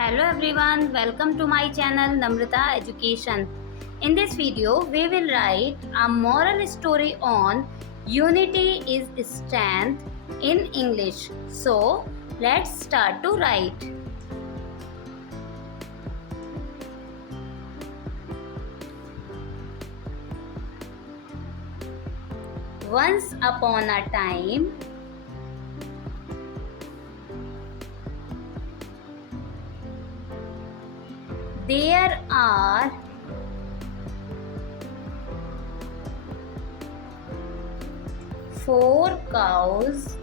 Hello everyone, welcome to my channel Namrata Education. In this video, we will write a moral story on unity is strength in English. So, let's start to write. Once upon a time, there are four cows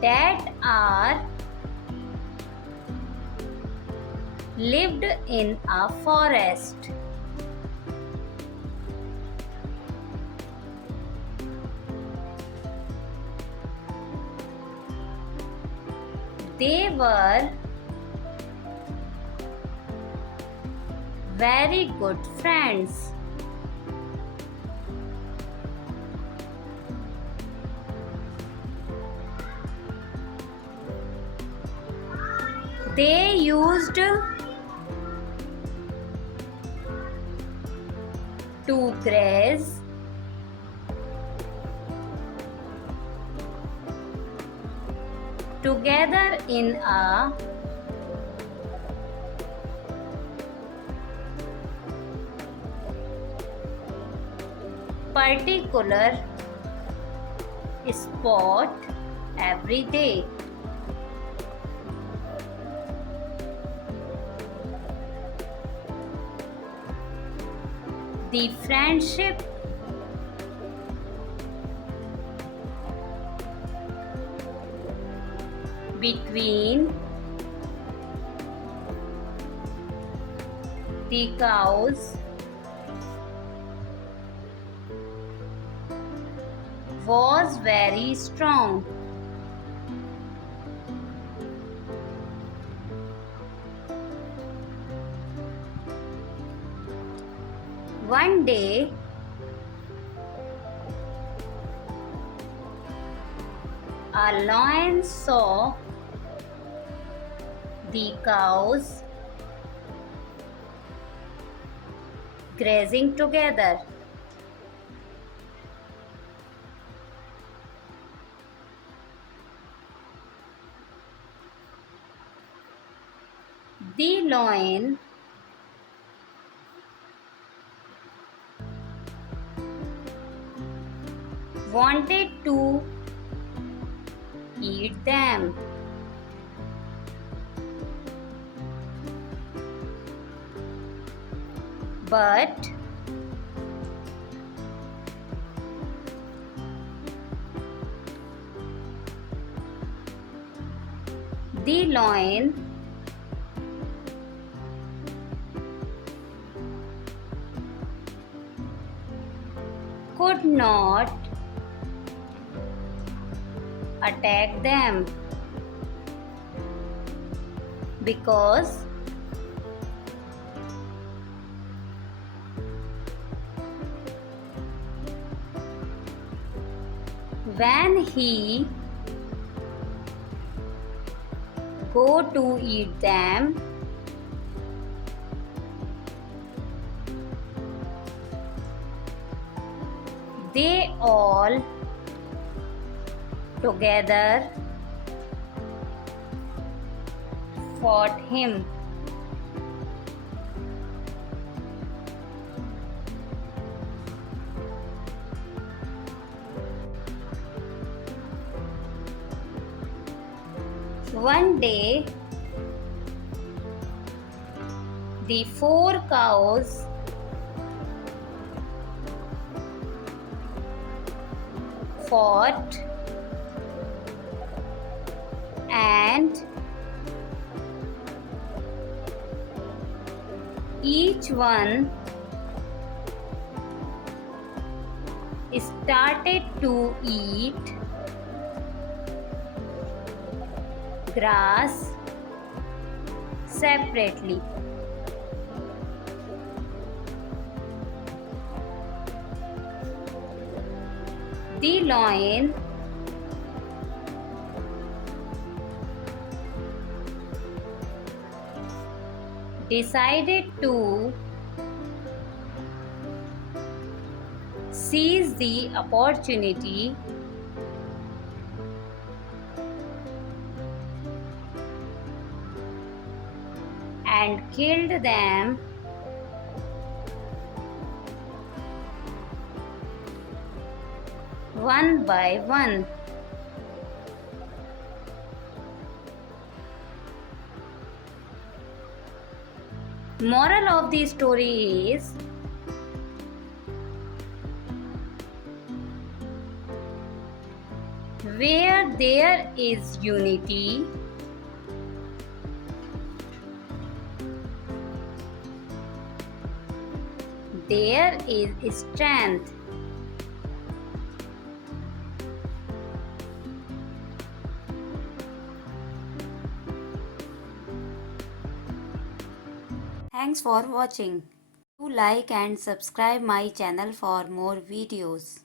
that are lived in a forest. They were very good friends. They used to graze together in a particular spot every day. The friendship between the cows was very strong. One day, a lion saw the cows grazing together. The lion wanted to eat them, but the lion could not attack them because when he go to eat them, they all together fought him. One day, the four cows fought and each one started to eat grass separately. The lion decided to seize the opportunity and killed them one by one. Moral of the story is where there is unity, there is strength. Thanks for watching. Do like and subscribe my channel for more videos.